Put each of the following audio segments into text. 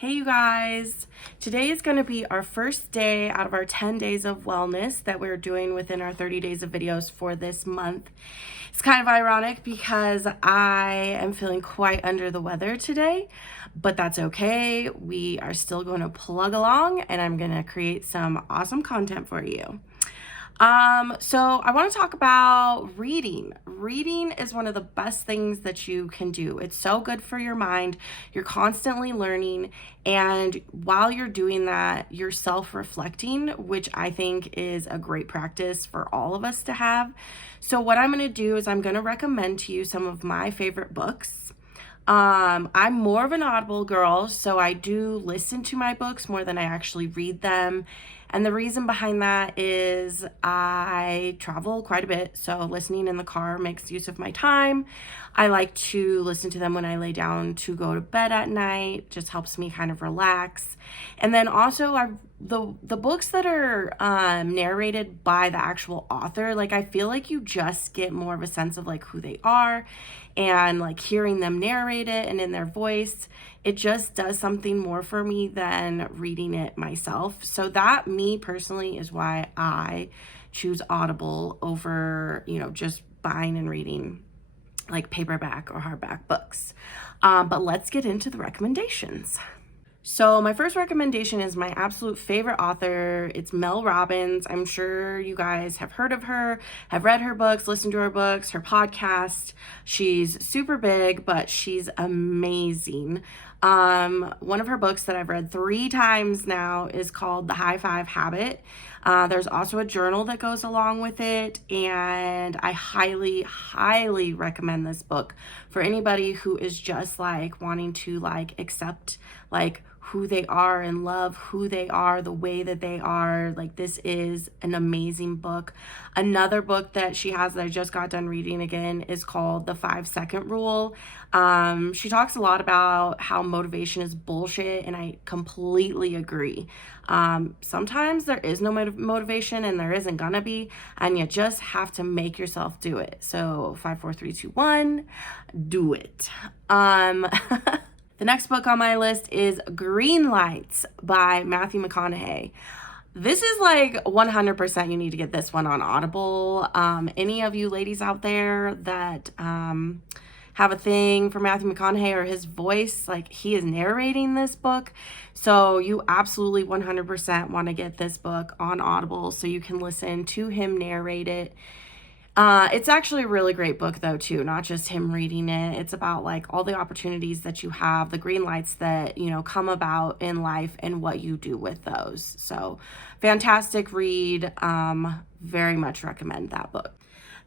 Hey you guys, today is going to be our first day out of our 10 days of wellness that we're doing within our 30 days of videos for this month. It's kind of ironic because I am feeling quite under the weather today, but that's okay. We are still going to plug along and I'm going to create some awesome content for you. So I want to talk about reading. Reading is one of the best things that you can do. It's so good for your mind. You're constantly learning, and while you're doing that, you're self-reflecting, which I think is a great practice for all of us to have. So what I'm going to do is I'm going to recommend to you some of my favorite books. I'm more of an Audible girl, so I do listen to my books more than I actually read them. And the reason behind that is I travel quite a bit, so listening in the car makes use of my time. I like to listen to them when I lay down to go to bed at night, just helps me kind of relax. And then also the books that are narrated by the actual author, like I feel like you just get more of a sense of like who they are, and like hearing them narrate it and in their voice, it just does something more for me than reading it myself. So that, me personally, is why I choose Audible over, just buying and reading like paperback or hardback books. But let's get into the recommendations. So my first recommendation is my absolute favorite author. It's Mel Robbins. I'm sure you guys have heard of her, have read her books, listened to her books, her podcast. She's super big, but she's amazing. One of her books that I've read 3 times now is called The High Five Habit. There's also a journal that goes along with it, and I highly, highly recommend this book for anybody who is just like wanting to like accept like who they are and love who they are the way that they are. Like, this is an amazing book. Another book that she has that I just got done reading again is called The 5-Second Rule. She talks a lot about how motivation is bullshit, and I completely agree. Sometimes there is no motivation, and there isn't gonna be, and you just have to make yourself do it. So 5, 4, 3, 2, 1, do it. The next book on my list is Green Lights by Matthew McConaughey. This is like 100% you need to get this one on Audible. Any of you ladies out there that have a thing for Matthew McConaughey or his voice, like, he is narrating this book. So you absolutely 100% want to get this book on Audible so you can listen to him narrate it. It's actually a really great book though too, not just him reading it. It's about like all the opportunities that you have, the green lights that, come about in life and what you do with those. So fantastic read. Very much recommend that book.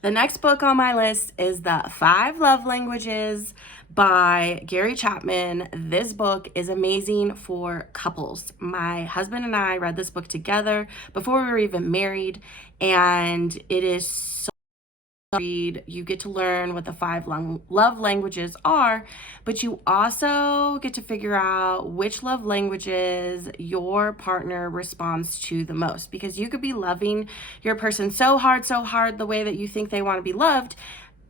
The next book on my list is The 5 Love Languages by Gary Chapman. This book is amazing for couples. My husband and I read this book together before we were even married, and it is so read. You get to learn what the 5 love languages are, but you also get to figure out which love languages your partner responds to the most, because you could be loving your person so hard the way that you think they want to be loved,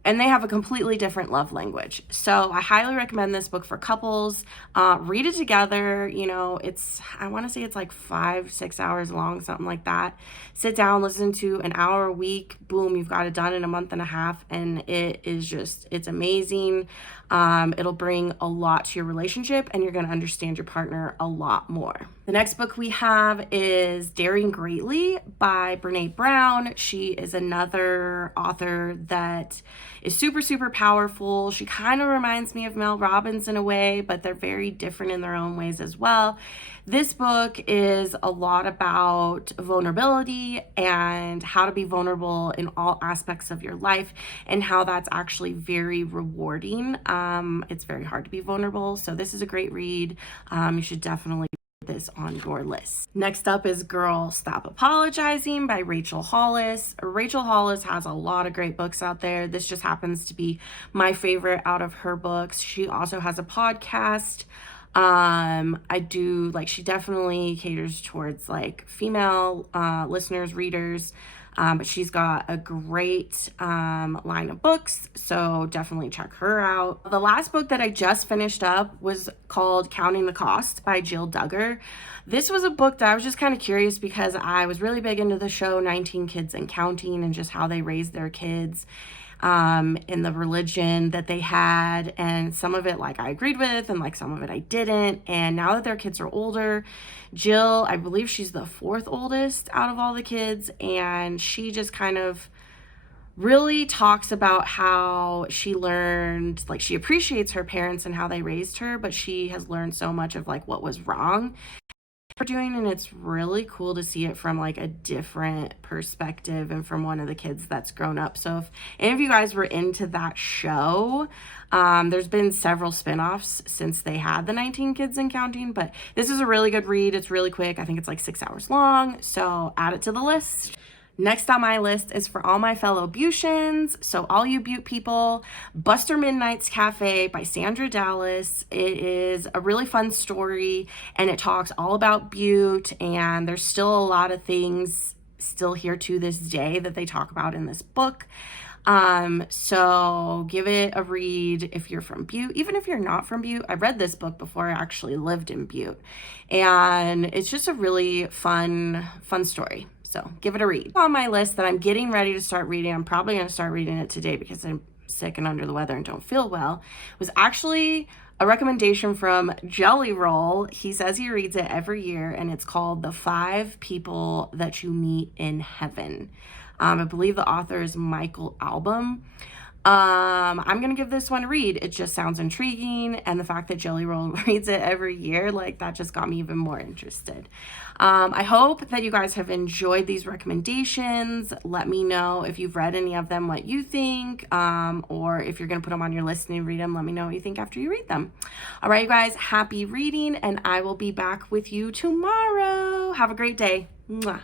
and they have a completely different love language. So I highly recommend this book for couples. Read it together. I want to say it's like 5-6 hours long, something like that. Sit down, listen to an hour a week. Boom, you've got it done in a month and a half. And it's amazing. It'll bring a lot to your relationship, and you're going to understand your partner a lot more. The next book we have is Daring Greatly by Brene Brown. She is another author that is super, super powerful. She kind of reminds me of Mel Robbins in a way, but they're very different in their own ways as well. This book is a lot about vulnerability and how to be vulnerable in all aspects of your life, and how that's actually very rewarding. It's very hard to be vulnerable, so this is a great read. You should definitely put this on your list. Next up is Girl, Stop Apologizing by Rachel Hollis. Rachel Hollis has a lot of great books out there. This just happens to be my favorite out of her books. She also has a podcast. She definitely caters towards like female listeners, readers. But she's got a great line of books, so definitely check her out. The last book that I just finished up was called Counting the Cost by Jill Duggar. This was a book that I was just kind of curious because I was really big into the show 19 Kids and Counting and just how they raised their kids in the religion that they had, and some of it like I agreed with and like some of it I didn't. And now that their kids are older, Jill, I believe she's the fourth oldest out of all the kids, and she just kind of really talks about how she learned, like she appreciates her parents and how they raised her, but she has learned so much of like what was wrong for doing, and it's really cool to see it from like a different perspective and from one of the kids that's grown up. So if any of you guys were into that show, there's been several spin-offs since they had the 19 Kids and Counting, but this is a really good read. It's really quick. I think it's like 6 hours long, so add it to the list. Next on my list is for all my fellow Beautians, so all you Butte people, Buster Midnight's Cafe by Sandra Dallas. It is a really fun story, and it talks all about Butte, and there's still a lot of things still here to this day that they talk about in this book. So give it a read if you're from Butte. Even if you're not from Butte, I read this book before I actually lived in Butte, and it's just a really fun story. So give it a read. On my list that I'm getting ready to start reading, I'm probably going to start reading it today because I'm sick and under the weather and don't feel well, was actually a recommendation from Jelly Roll. He says he reads it every year, and it's called The 5 People That You Meet in Heaven. I believe the author is Michael Albom. I'm gonna give this one a read. It just sounds intriguing, and the fact that Jelly Roll reads it every year, like that just got me even more interested. I hope that you guys have enjoyed these recommendations. Let me know if you've read any of them, what you think, or if you're gonna put them on your list and read them, let me know what you think after you read them. All right, you guys, happy reading, and I will be back with you tomorrow. Have a great day. Mwah.